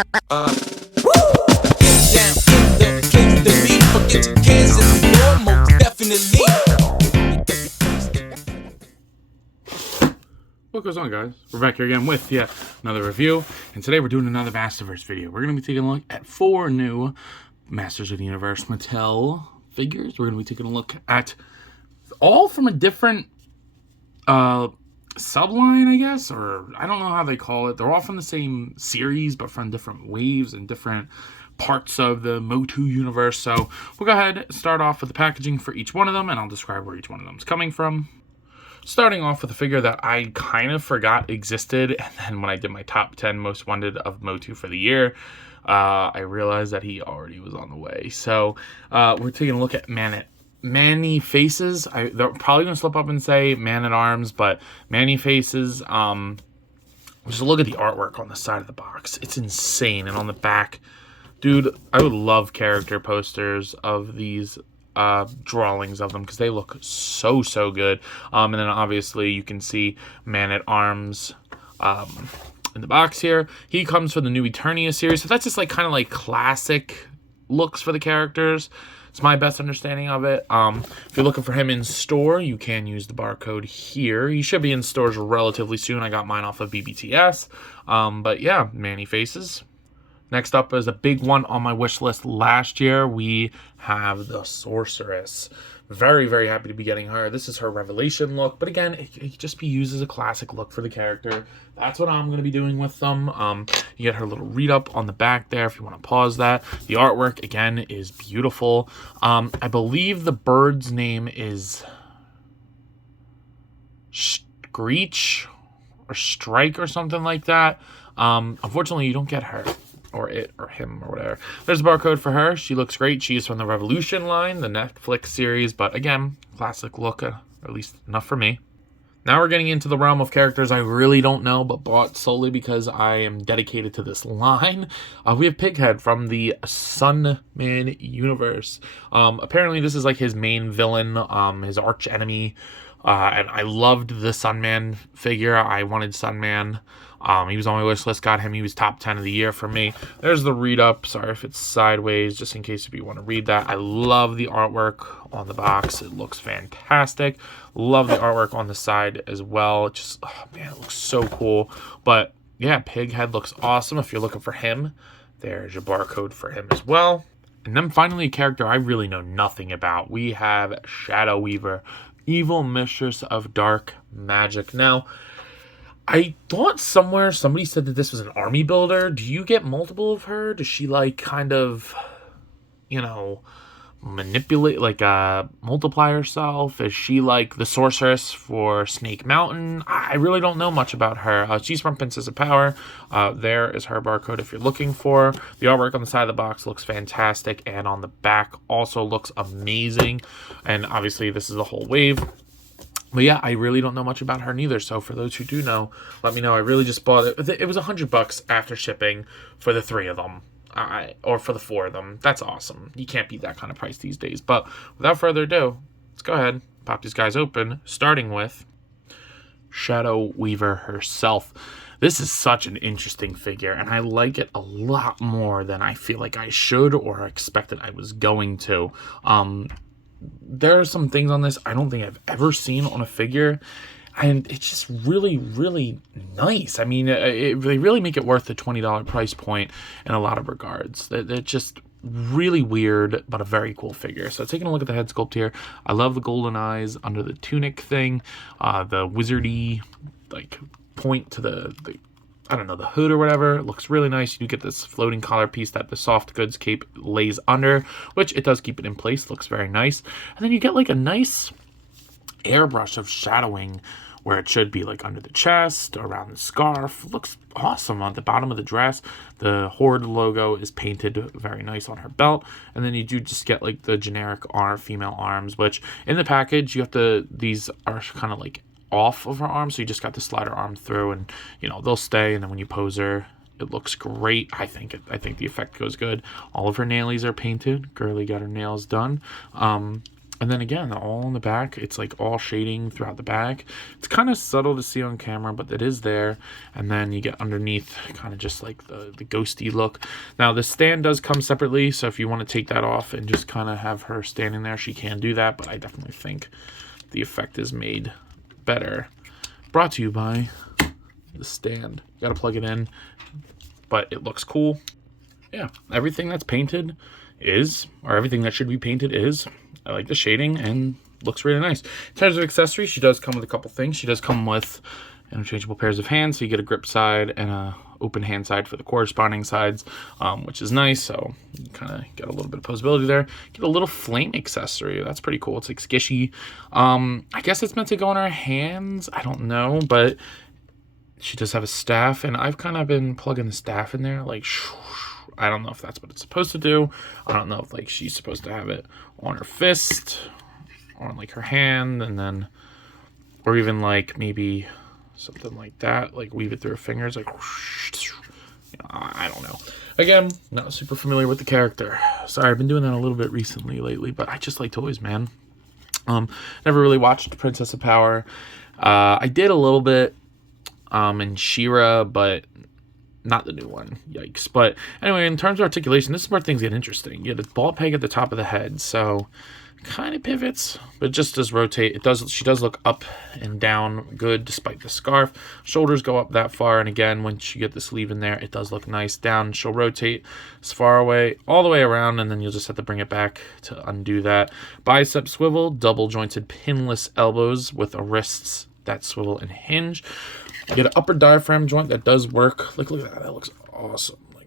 Down in the place to be. Forget your cares and the war, most definitely. What goes on, guys? We're back here again with another review, and today we're doing another Masterverse video. We're going to be taking a look at 4 new Masters of the Universe Mattel figures. We're going to be taking a look at all from a different subline, I guess, or I don't know how they call it. They're all from the same series, but from different waves and different parts of the Motu universe. So we'll go ahead and start off with the packaging for each one of them, and I'll describe where each one of them is coming from. Starting off with a figure that I kind of forgot existed, and then when I did my top 10 most wanted of Motu for the year, I realized that he already was on the way. So we're taking a look at Manny Faces. They're probably going to slip up and say Man-at-Arms, but Manny Faces, just look at the artwork on the side of the box. It's insane. And on the back, dude, I would love character posters of these drawings of them because they look so good. And then obviously you can see Man-at-Arms in the box here. He comes from the new Eternia series, so that's just like kind of like classic looks for the characters. It's my best understanding of it. If you're looking for him in store, you can use the barcode here. He should be in stores relatively soon. I got mine off of BBTS. But yeah, Manny Faces. Next up is a big one on my wish list last year. We have the Sorceress. Very happy to be getting her. This is her Revelation look, but again, it can just be used as a classic look for the character. That's what I'm going to be doing with them. You get her little read up on the back there if you want to pause that. The artwork, again, is beautiful. I believe the bird's name is Screech or Strike or something like that. Unfortunately, you don't get her. Or it, or him, or whatever. There's a barcode for her. She looks great. She is from the Revolution line, the Netflix series, but again, classic look, at least enough for me. Now we're getting into the realm of characters I really don't know, but bought solely because I am dedicated to this line. We have Pighead from the Sunman universe. Apparently this is like his main villain, his arch enemy. And I loved the Sunman figure. I wanted Sunman. He was on my wish list, got him. He was top 10 of the year for me. There's the read-up. Sorry if it's sideways, just in case if you want to read that. I love the artwork on the box. It looks fantastic. Love the artwork on the side as well. It just, oh man, it looks so cool. But yeah, Pighead looks awesome. If you're looking for him, there's your barcode for him as well. And then finally, a character I really know nothing about. We have Shadow Weaver, evil mistress of dark magic. Now, I thought somewhere somebody said that this was an army builder. Do you get multiple of her? Does she like kind of, you know, manipulate, like multiply herself? Is she like the sorceress for Snake Mountain? I really don't know much about her. She's from Princess of Power. There is her barcode if you're looking for. The artwork on the side of the box looks fantastic, and on the back also looks amazing. And obviously this is a whole wave. But yeah, I really don't know much about her neither. So for those who do know, let me know. I really just bought it. It was $100 after shipping for the 3 of them. Or for the 4 of them. That's awesome. You can't beat that kind of price these days. But without further ado, let's go ahead, pop these guys open, starting with Shadow Weaver herself. This is such an interesting figure, and I like it a lot more than I feel like I should or expected I was going to. There are some things on this I don't think I've ever seen on a figure, and it's just really nice. I mean, they really make it worth the $20 price point in a lot of regards. They're just really weird, but a very cool figure. So taking a look at the head sculpt here, I love the golden eyes under the tunic thing, the wizardy like point to the I don't know, the hood or whatever. It looks really nice. You get this floating collar piece that the soft goods cape lays under, which it does keep it in place. Looks very nice. And then you get like a nice airbrush of shadowing where it should be, like under the chest, around the scarf. Looks awesome on the bottom of the dress. The Horde logo is painted very nice on her belt. And then you do just get like the generic female arms, which in the package, you have to, these are kind of like off of her arm, so you just got to slide her arm through, and you know they'll stay. And then when you pose her, it looks great. I think the effect goes good. All of her nailies are painted. Girly got her nails done. And then again, all in the back, it's like all shading throughout the back. It's kind of subtle to see on camera, but it is there. And then you get underneath kind of just like the ghosty look. Now the stand does come separately, so if you want to take that off and just kind of have her standing there, she can do that. But I definitely think the effect is made better. Brought to you by the stand. You got to plug it in, but it looks cool. Yeah, everything that's painted is, or everything that should be painted is. I like the shading and looks really nice. In terms of accessories, she does come with a couple things. She does come with interchangeable pairs of hands, so you get a grip side and a open hand side for the corresponding sides, which is nice. So you kind of get a little bit of posability there. Get a little flame accessory. That's pretty cool. It's like skishy. I guess it's meant to go on her hands. I don't know, but she does have a staff, and I've kind of been plugging the staff in there, like. I don't know if that's what it's supposed to do. I don't know if like she's supposed to have it on her fist or on like her hand, and then, or even like maybe something like that, like weave it through her fingers, like, I don't know. Again, not super familiar with the character. Sorry, I've been doing that a little bit recently lately, but I just like toys, man. Never really watched Princess of Power. I did a little bit in She-Ra, but not the new one. Yikes. But anyway, in terms of articulation, this is where things get interesting. You get a ball peg at the top of the head, so kind of pivots, but it just does rotate. It does. She does look up and down good despite the scarf. Shoulders go up that far, and again, once you get the sleeve in there, it does look nice. Down, she'll rotate as far away, all the way around, and then you'll just have to bring it back to undo that. Bicep swivel, double jointed pinless elbows with a wrists that swivel and hinge. You get an upper diaphragm joint that does work. Like, look at that. That looks awesome. Like,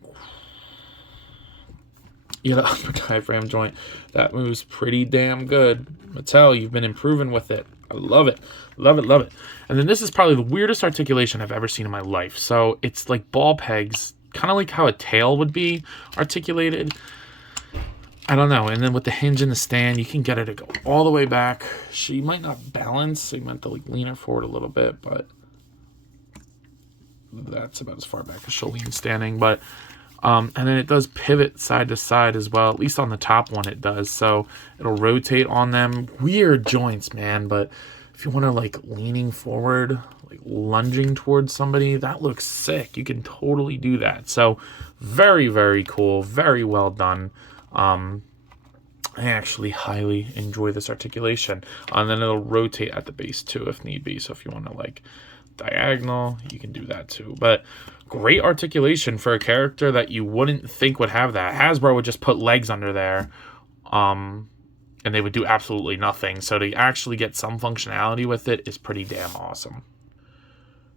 you get an upper diaphragm joint that moves pretty damn good. Mattel, you've been improving with it. I love it. Love it, love it. And then this is probably the weirdest articulation I've ever seen in my life. So it's like ball pegs, kind of like how a tail would be articulated. I don't know. And then with the hinge and the stand, you can get her to go all the way back. She might not balance. So you meant to like lean her forward a little bit, but that's about as far back as she'll lean standing. But and then it does pivot side to side as well. At least on the top one it does. So it'll rotate on them. Weird joints, man. But if you want to like leaning forward, like lunging towards somebody, that looks sick. You can totally do that. So very, very cool. Very well done. I actually highly enjoy this articulation. And then it'll rotate at the base too if need be. So if you want to like diagonal, you can do that too. But great articulation for a character that you wouldn't think would have that. Hasbro would just put legs under there, and they would do absolutely nothing. So to actually get some functionality with it is pretty damn awesome.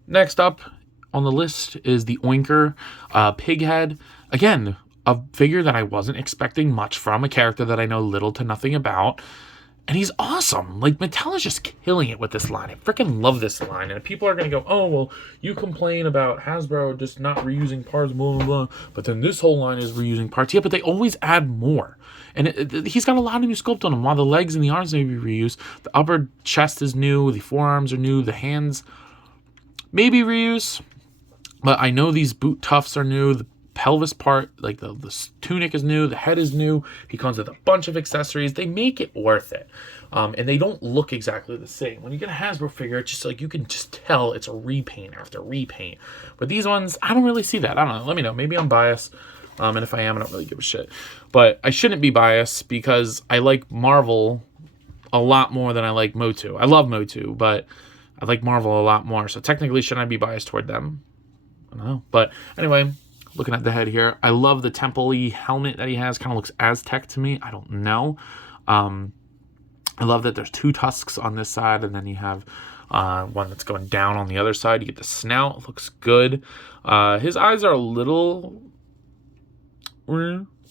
Next up on the list is the Oinker Pighead. Again, a figure that I wasn't expecting much from, a character that I know little to nothing about. And he's awesome. Like, Mattel is just killing it with this line. I freaking love this line. And people are going to go, oh, well, you complain about Hasbro just not reusing parts, blah, blah, blah. But then this whole line is reusing parts. Yeah, but they always add more. And he's got a lot of new sculpt on him. While the legs and the arms may be reused, the upper chest is new, the forearms are new, the hands maybe reuse. But I know these boot tufts are new. The pelvis part, like the tunic is new, the head is new. He comes with a bunch of accessories. They make it worth it. And they don't look exactly the same. When you get a Hasbro figure, it's just like you can just tell it's a repaint after repaint. But these ones, I don't really see that. I don't know. Let me know. Maybe I'm biased. And if I am, I don't really give a shit. But I shouldn't be biased because I like Marvel a lot more than I like Motu. I love Motu, but I like Marvel a lot more. So technically, shouldn't I be biased toward them? I don't know. But anyway, looking at the head here, I love the temple-y helmet that he has. Kind of looks Aztec to me. I don't know. I love that there's two tusks on this side, and then you have one that's going down on the other side. You get the snout. It looks good. His eyes are a little...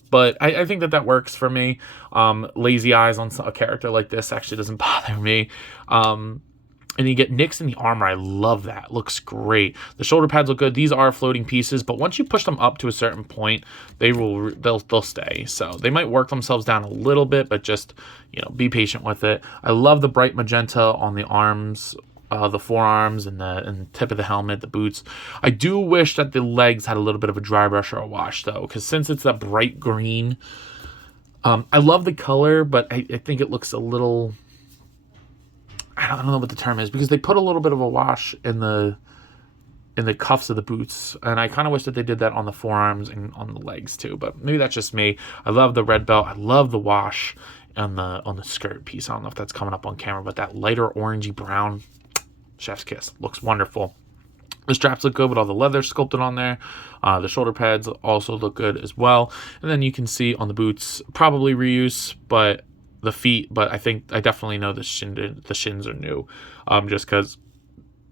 but I think that works for me. Lazy eyes on a character like this actually doesn't bother me. And you get nicks in the armor. I love that. Looks great. The shoulder pads look good. These are floating pieces, but once you push them up to a certain point, they'll stay. So they might work themselves down a little bit, but just, be patient with it. I love the bright magenta on the arms, the forearms, and the tip of the helmet, the boots. I do wish that the legs had a little bit of a dry brush or a wash though, because since it's that bright green, I love the color, but I think it looks a little, I don't know what the term is, because they put a little bit of a wash in the cuffs of the boots, and I kind of wish that they did that on the forearms and on the legs too, but maybe that's just me. I love the red belt. I love the wash on the skirt piece. I don't know if that's coming up on camera, but that lighter orangey brown, chef's kiss. Looks wonderful. The straps look good with all the leather sculpted on there. The shoulder pads also look good as well. And then you can see on the boots, probably reuse, but the feet, but I definitely know the shins are new, just because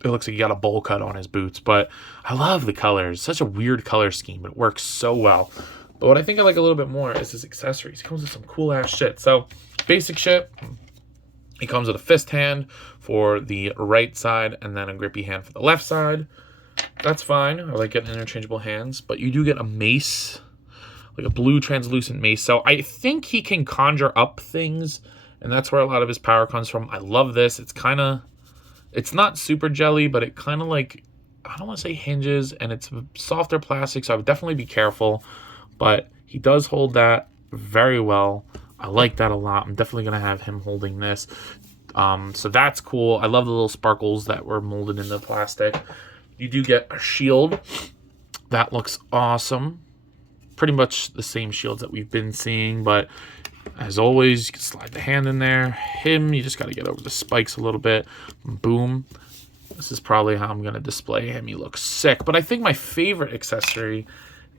it looks like he got a bowl cut on his boots. But I love the colors. Such a weird color scheme, but it works so well. But what I think I like a little bit more is his accessories. He comes with some cool ass shit. So basic shit. He comes with a fist hand for the right side and then a grippy hand for the left side. That's fine. I like getting interchangeable hands. But you do get a mace, like a blue translucent mace. So I think he can conjure up things, and that's where a lot of his power comes from. I love this. It's not super jelly, but it kind of like, I don't want to say hinges, and it's softer plastic, so I would definitely be careful. But he does hold that very well. I like that a lot. I'm definitely going to have him holding this. So that's cool. I love the little sparkles that were molded in the plastic. You do get a shield. That looks awesome. Pretty much the same shields that we've been seeing, but as always, you can slide the hand in there. Him, you just got to get over the spikes a little bit. Boom. This is probably how I'm going to display him. He looks sick, but I think my favorite accessory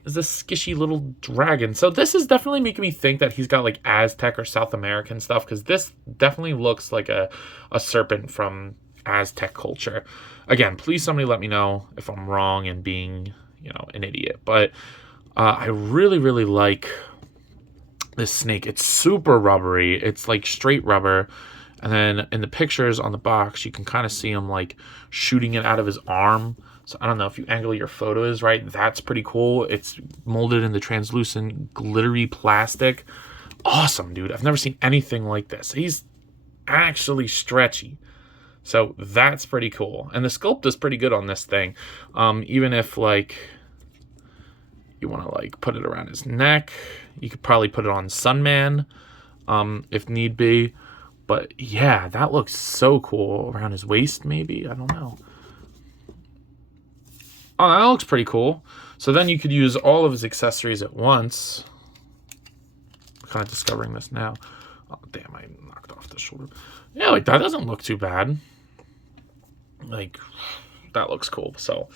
is this skishy little dragon. So this is definitely making me think that he's got like Aztec or South American stuff, because this definitely looks like a serpent from Aztec culture. Again, please somebody let me know if I'm wrong and being, an idiot. But I really, really like this snake. It's super rubbery. It's like straight rubber. And then in the pictures on the box, you can kind of see him like shooting it out of his arm. So I don't know if you angle your photos right. That's pretty cool. It's molded in the translucent glittery plastic. Awesome, dude. I've never seen anything like this. He's actually stretchy. So that's pretty cool. And the sculpt is pretty good on this thing. Even if like you want to like put it around his neck, you could probably put it on Sunman if need be. But yeah, that looks so cool. Around his waist maybe, I don't know. Oh, that looks pretty cool. So then you could use all of his accessories at once. I'm kind of discovering this now. Oh damn, I knocked off the shoulder. Yeah, like that doesn't look too bad. Like, that looks cool. So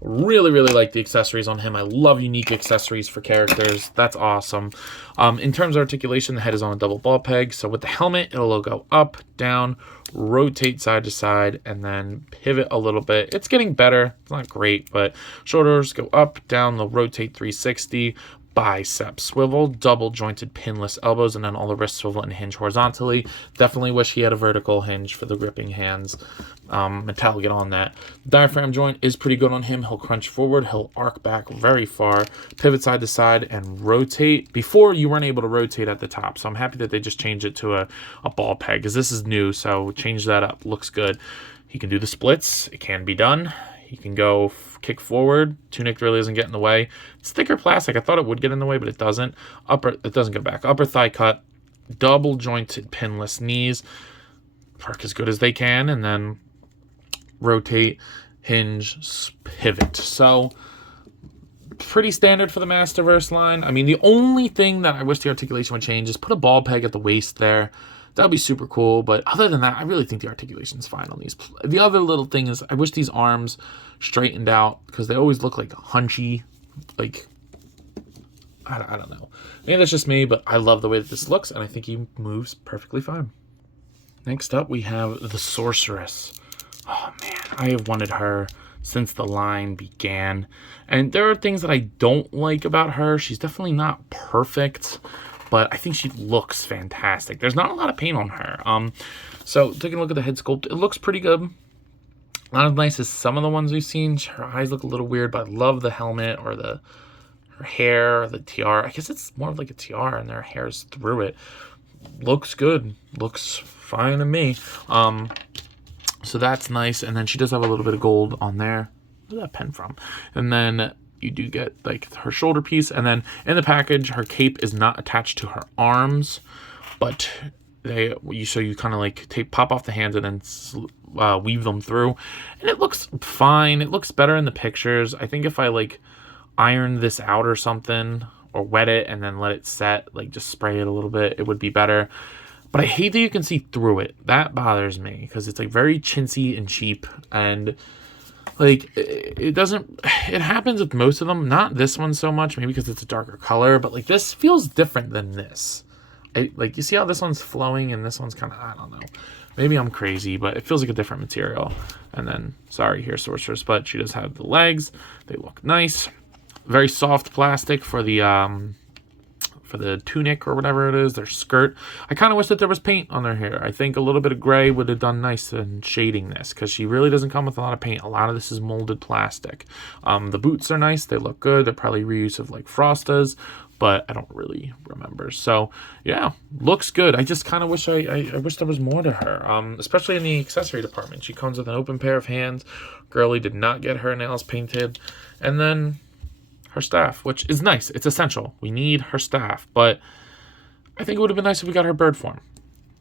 really, really like the accessories on him. I love unique accessories for characters. That's awesome. In terms of articulation, the head is on a double ball peg. So with the helmet, it'll go up, down, rotate side to side, and then pivot a little bit. It's getting better. It's not great, but shoulders go up, down, they'll rotate 360. Bicep swivel, double jointed pinless elbows, and then all the wrists swivel and hinge horizontally. Definitely wish he had a vertical hinge for the gripping hands. Mattel, get on that. Diaphragm joint is pretty good on him. He'll crunch forward, he'll arc back very far, pivot side to side, and rotate. Before, you weren't able to rotate at the top, so I'm happy that they just changed it to a ball peg, because this is new, so change that up. Looks good. He can do the splits. It can be done. He can go kick forward. Tunic really doesn't get in the way. It's thicker plastic. I thought it would get in the way, but it doesn't. It doesn't go back. Upper thigh cut. Double jointed pinless knees. Park as good as they can. And then rotate, hinge, pivot. So pretty standard for the Masterverse line. I mean, the only thing that I wish the articulation would change is put a ball peg at the waist there. That would be super cool, but other than that, I really think the articulation is fine on these. The other little thing is I wish these arms straightened out, because they always look like hunchy, like, I don't know. Maybe that's just me, but I love the way that this looks, and I think he moves perfectly fine. Next up, we have the Sorceress. Oh man, I have wanted her since the line began, and there are things that I don't like about her. She's definitely not perfect, but I think she looks fantastic. There's not a lot of paint on her. So taking a look at the head sculpt, it looks pretty good. Not as nice as some of the ones we've seen. Her eyes look a little weird, but I love the helmet or her hair, or the tiara. I guess it's more of like a tiara and their hair's through it. Looks good. Looks fine to me. So that's nice. And then she does have a little bit of gold on there. Where's that pen from? And then you do get like her shoulder piece, and then in the package, her cape is not attached to her arms, but you kind of like pop off the hands and then weave them through, and it looks fine. It looks better in the pictures. I think if I like iron this out or something, or wet it and then let it set, like just spray it a little bit, it would be better. But I hate that you can see through it. That bothers me because it's like very chintzy and cheap, and like it happens with most of them. Not this one so much, maybe because it's a darker color, but like this feels different than this. Like you see how this one's flowing and this one's kind of, I don't know. Maybe I'm crazy, but it feels like a different material. And then, sorry, here's Sorceress, but she does have the legs. They look nice. Very soft plastic for the tunic or whatever it is, their skirt. I kind of wish that there was paint on their hair. I think a little bit of gray would have done nice in shading this, because she really doesn't come with a lot of paint. A lot of this is molded plastic. The boots are nice. They look good. They're probably reuse of like Frosta's, but I don't really remember. So yeah, looks good. I just kind of wish I wish there was more to her, especially in the accessory department. She comes with an open pair of hands. Girly did not get her nails painted. And then her staff, which is nice. It's essential. We need her staff, but I think it would have been nice if we got her bird form.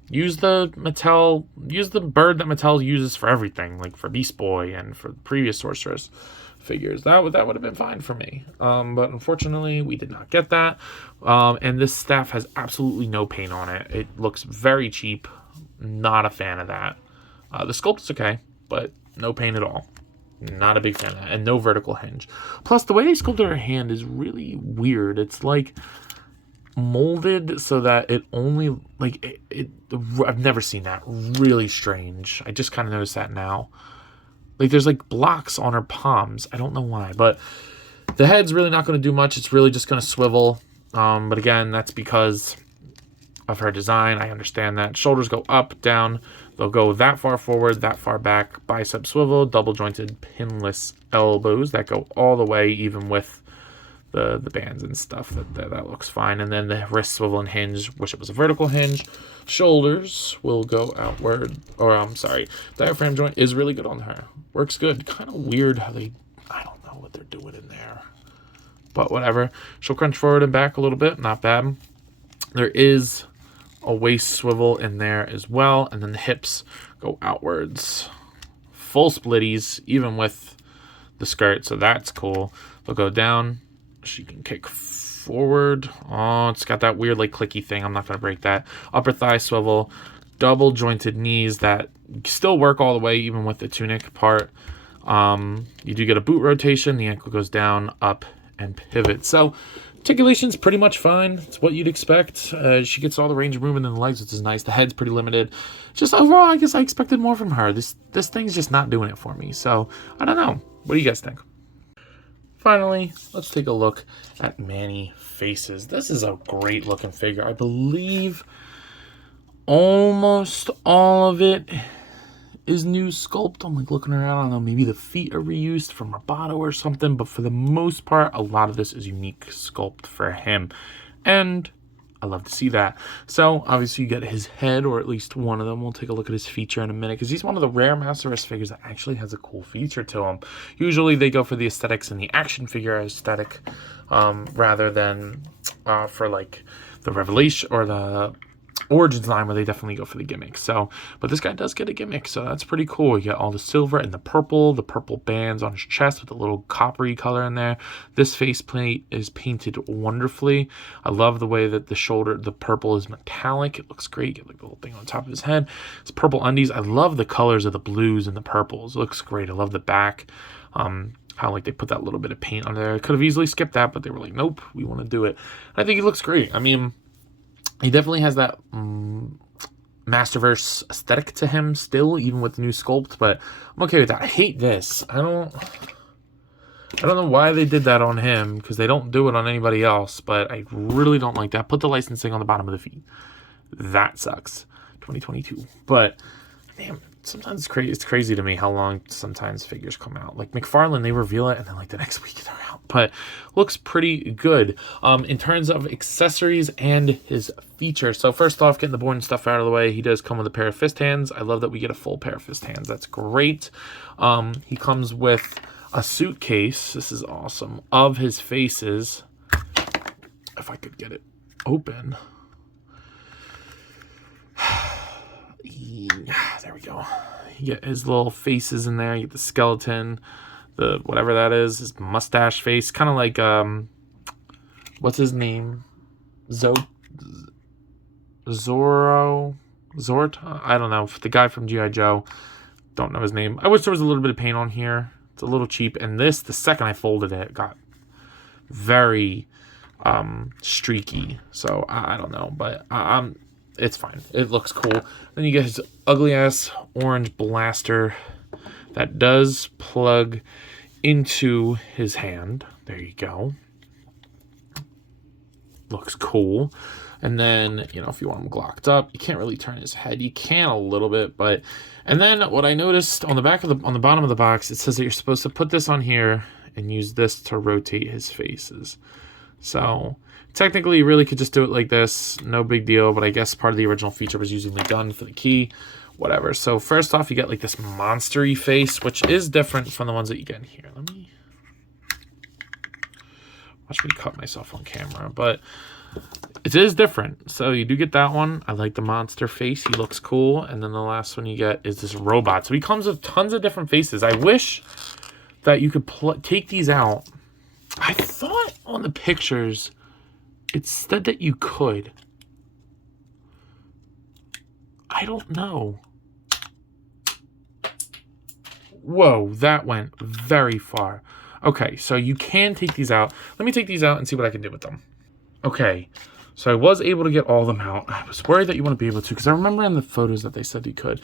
Use the bird that Mattel uses for everything, like for Beast Boy and for the previous Sorceress figures. That would have been fine for me. But unfortunately, we did not get that. And this staff has absolutely no paint on it. It looks very cheap. Not a fan of that. The sculpt is okay, but no paint at all. Not a big fan of that. And no vertical hinge. Plus, the way they sculpted her hand is really weird. It's like molded so that it only, like, I've never seen that. Really strange. I just kind of noticed that now. Like, there's, like, blocks on her palms. I don't know why. But the head's really not going to do much. It's really just going to swivel. But again, that's because of her design. I understand that. Shoulders go up, down. They'll go that far forward, that far back. Bicep swivel, double jointed pinless elbows that go all the way, even with the bands and stuff. That looks fine. And then the wrist swivel and hinge. Wish it was a vertical hinge. Shoulders will go outward. Or I'm sorry, diaphragm joint is really good on her. Works good. Kind of weird how I don't know what they're doing in there, but whatever. She'll crunch forward and back a little bit. Not bad. There is a waist swivel in there as well, and then the hips go outwards. Full splitties, even with the skirt, so that's cool. They'll go down. She can kick forward. Oh, it's got that weird like clicky thing. I'm not going to break that. Upper thigh swivel. Double jointed knees that still work all the way, even with the tunic part. You do get a boot rotation. The ankle goes down, up, and pivot. So articulation's pretty much fine. It's what you'd expect. She gets all the range of movement in the legs, which is nice. The head's pretty limited. Just overall, I guess I expected more from her. This thing's just not doing it for me. So I don't know. What do you guys think? Finally, let's take a look at Manny Faces. This is a great looking figure. I believe almost all of it is new sculpt. I'm like looking around. I don't know, maybe the feet are reused from Roboto or something, but for the most part, a lot of this is unique sculpt for him. And I love to see that. So obviously you get his head, or at least one of them. We'll take a look at his feature in a minute, because he's one of the rare Masterverse figures that actually has a cool feature to him. Usually they go for the aesthetics and the action figure aesthetic, rather than for like the Revelation or the Origins line, where they definitely go for the gimmick. So, but this guy does get a gimmick, so that's pretty cool. You get all the silver and the purple bands on his chest with a little coppery color in there. This faceplate is painted wonderfully. I love the way that the purple is metallic. It looks great. You get like the little thing on top of his head. It's purple undies. I love the colors of the blues and the purples. It looks great. I love the back. How like they put that little bit of paint on there. I could have easily skipped that, but they were like, nope, we want to do it. And I think it looks great. I mean, he definitely has that Masterverse aesthetic to him still, even with the new sculpt, but I'm okay with that. I hate this. I don't know why they did that on him, because they don't do it on anybody else, but I really don't like that. Put the licensing on the bottom of the feet. That sucks. 2022. But damn, sometimes it's crazy to me how long sometimes figures come out. Like McFarlane, they reveal it and then like the next week they're out. But looks pretty good. In terms of accessories and his features. So first off, getting the Born stuff out of the way, he does come with a pair of fist hands. I love that we get a full pair of fist hands. That's great. He comes with a suitcase. This is awesome. Of his faces. If I could get it open. There we go. You get his little faces in there. You get the skeleton, the whatever that is, his mustache face. Kind of like, what's his name? Zorro? Zorta? I don't know. The guy from G.I. Joe. Don't know his name. I wish there was a little bit of paint on here. It's a little cheap. And this, the second I folded it, got very streaky. So I don't know. But it's fine. It looks cool. Then you get his ugly ass orange blaster that does plug into his hand. There you go. Looks cool. And then, you know, if you want him glocked up, you can't really turn his head. You can a little bit, but... And then what I noticed on the bottom of the box, it says that you're supposed to put this on here and use this to rotate his faces. So technically, you really could just do it like this. No big deal, but I guess part of the original feature was using the gun for the key. Whatever. So first off, you get like this monster-y face, which is different from the ones that you get in here. Let me... Watch me cut myself on camera, but... It is different. So you do get that one. I like the monster face. He looks cool. And then the last one you get is this robot. So he comes with tons of different faces. I wish that you could take these out. I thought on the pictures it said that you could. I don't know. Whoa, that went very far. Okay, so you can take these out. Let me take these out and see what I can do with them. Okay, so I was able to get all of them out. I was worried that you wouldn't be able to, because I remember in the photos that they said you could.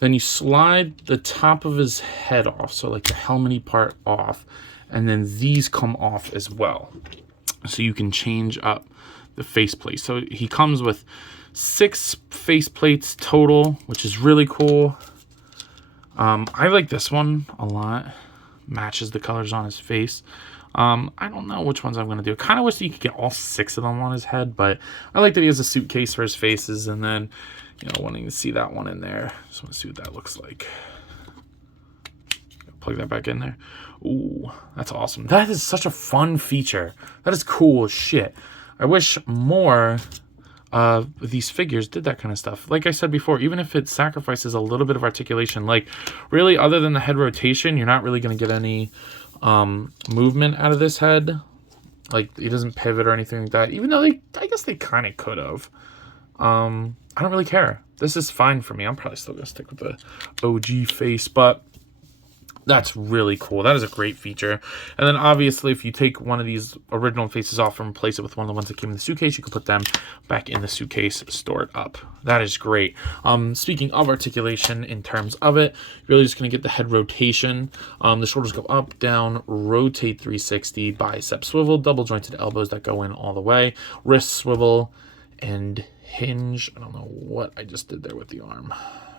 Then you slide the top of his head off, so like the helmety part off, and then these come off as well. So you can change up the faceplate. So he comes with 6 faceplates total, which is really cool. I like this one a lot. Matches the colors on his face. I don't know which ones I'm going to do. I kind of wish that you could get all 6 of them on his head, but I like that he has a suitcase for his faces, and then, you know, wanting to see that one in there. Just want to see what that looks like. Plug that back in there. Ooh, that's awesome. That is such a fun feature. That is cool as shit. I wish more these figures did that kind of stuff. Like I said before, even if it sacrifices a little bit of articulation, like really other than the head rotation, you're not really going to get any movement out of this head. Like he doesn't pivot or anything like that, even though I guess they kind of could have. I don't really care. This is fine for me. I'm probably still gonna stick with the OG face, but that's really cool. That is a great feature. And then obviously if you take one of these original faces off and replace it with one of the ones that came in the suitcase, you can put them back in the suitcase stored up. That is great. Speaking of articulation in terms of it, you're really just going to get the head rotation. The shoulders go up, down, rotate 360, bicep swivel, double jointed elbows that go in all the way, wrist swivel, and hinge. I don't know what I just did there with the arm.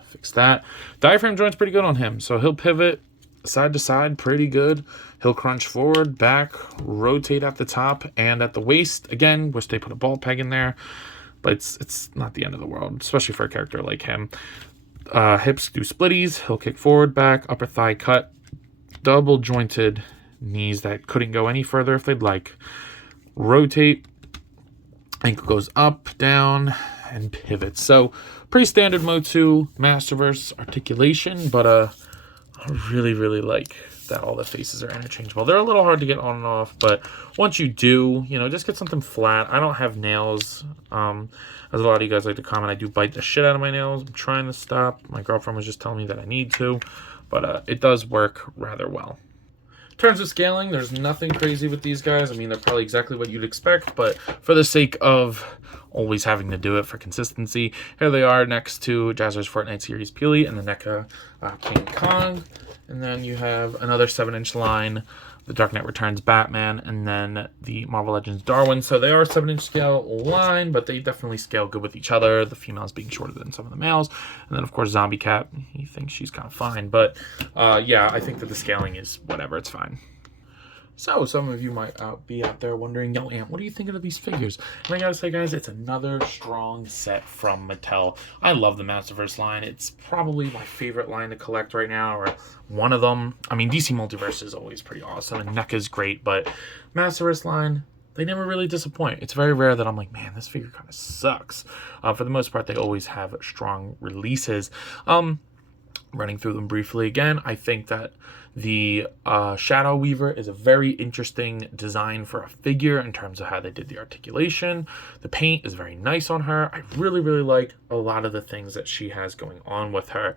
Fix that. Diaphragm joint's pretty good on him, so he'll pivot side to side pretty good. He'll crunch forward, back, rotate at the top and at the waist. Again, wish they put a ball peg in there, but it's not the end of the world, especially for a character like him. Hips do splitties. He'll kick forward, back, upper thigh cut, double jointed knees that couldn't go any further if they'd like. Rotate, ankle goes up, down, and pivot. So pretty standard Mode 2 Masterverse articulation, but I really, really like that all the faces are interchangeable. They're a little hard to get on and off, but once you do, you know, just get something flat. I don't have nails. As a lot of you guys like to comment, I do bite the shit out of my nails. I'm trying to stop. My girlfriend was just telling me that I need to, but it does work rather well. In terms of scaling, there's nothing crazy with these guys. I mean, they're probably exactly what you'd expect, but for the sake of always having to do it for consistency, here they are next to Jazzer's Fortnite series Peely and the NECA King Kong. And then you have another 7-inch line, the Dark Knight Returns Batman, and then the Marvel Legends Darwin. So they are 7-inch scale line, but they definitely scale good with each other, the females being shorter than some of the males. And then, of course, Zombie Cat. He thinks she's kind of fine. But, yeah, I think that the scaling is whatever. It's fine. So some of you might be out there wondering, yo, Ant, what are you thinking of these figures? And I gotta say, guys, it's another strong set from Mattel. I love the Masterverse line. It's probably my favorite line to collect right now, or one of them. I mean, DC Multiverse is always pretty awesome, and NECA's great, but Masterverse line, they never really disappoint. It's very rare that I'm like, man, this figure kind of sucks. For the most part, they always have strong releases. Running through them briefly again, I think that the Shadow Weaver is a very interesting design for a figure in terms of how they did the articulation. The paint is very nice on her. I really, really like a lot of the things that she has going on with her.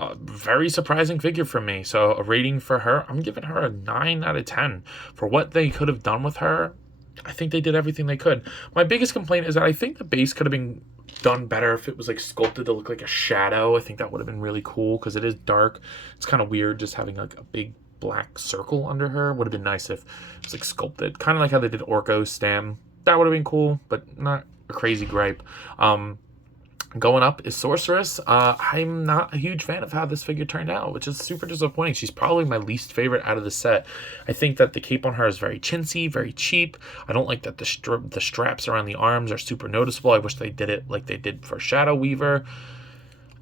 A very surprising figure for me. So a rating for her, I'm giving her a 9 out of 10. For what they could have done with her, I think they did everything they could. My biggest complaint is that I think the base could have been done better if it was like sculpted to look like a shadow. I think that would have been really cool because it is dark. It's kind of weird just having like a big black circle under her. Would have been nice if it was like sculpted, kind of like how they did Orko's stem. That would have been cool, but not a crazy gripe. Going up is Sorceress. I'm not a huge fan of how this figure turned out, which is super disappointing. She's probably my least favorite out of the set. I think that the cape on her is very chintzy, very cheap. I don't like that the straps around the arms are super noticeable. I wish they did it like they did for Shadow Weaver.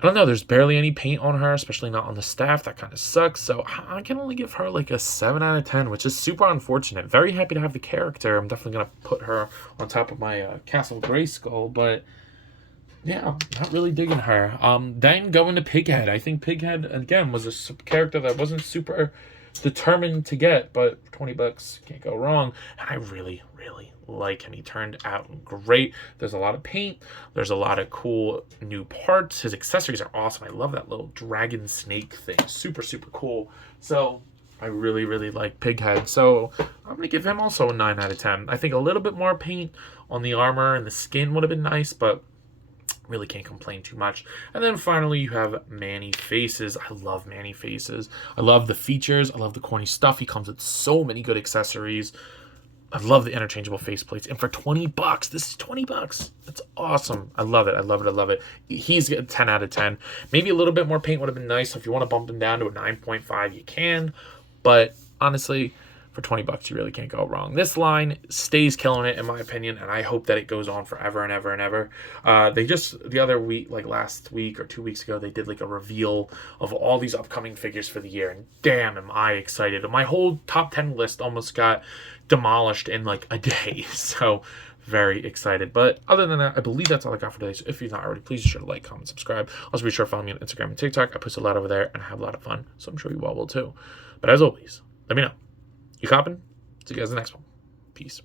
I don't know, there's barely any paint on her, especially not on the staff. That kind of sucks. So I can only give her like a 7 out of 10, which is super unfortunate. Very happy to have the character. I'm definitely going to put her on top of my Castle Grayskull, but yeah, not really digging her. Then going to Pighead. I think Pighead, again, was a character that wasn't super determined to get, but for 20 bucks, can't go wrong. And I really, really like him. He turned out great. There's a lot of paint. There's a lot of cool new parts. His accessories are awesome. I love that little dragon snake thing. Super, super cool. So I really, really like Pighead. So I'm going to give him also a 9 out of 10. I think a little bit more paint on the armor and the skin would have been nice, but really can't complain too much. And then finally you have Manny Faces. I love Manny Faces. I love the features. I love the corny stuff. He comes with so many good accessories. I love the interchangeable faceplates. And for 20 bucks, this is 20 bucks. That's awesome. I love it. I love it. I love it. He's a 10 out of 10. Maybe a little bit more paint would have been nice. So if you want to bump him down to a 9.5, you can. But honestly, for 20 bucks, you really can't go wrong. This line stays killing it, in my opinion, and I hope that it goes on forever and ever and ever. They just, the other week, like last week or 2 weeks ago, they did like a reveal of all these upcoming figures for the year, and damn, am I excited. My whole top 10 list almost got demolished in like a day, so very excited. But other than that, I believe that's all I got for today. So if you're not already, please be sure to like, comment, subscribe. Also be sure to follow me on Instagram and TikTok. I post a lot over there, and I have a lot of fun, so I'm sure you all will too. But as always, let me know. You copping? See you guys in the next one. Peace.